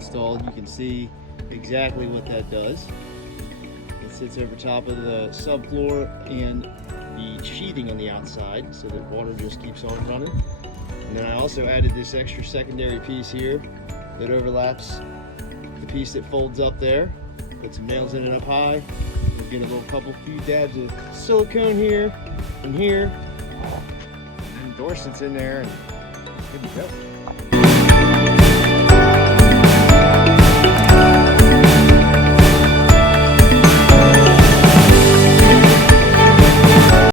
installed, you can see exactly what that does. It sits over top of the subfloor and the sheathing on the outside so that water just keeps on running. And then I also added this extra secondary piece here that overlaps the piece that folds up there. Put some nails in it up high. We'll get a little few dabs of silicone here and here. And Dorset's in there and good to go.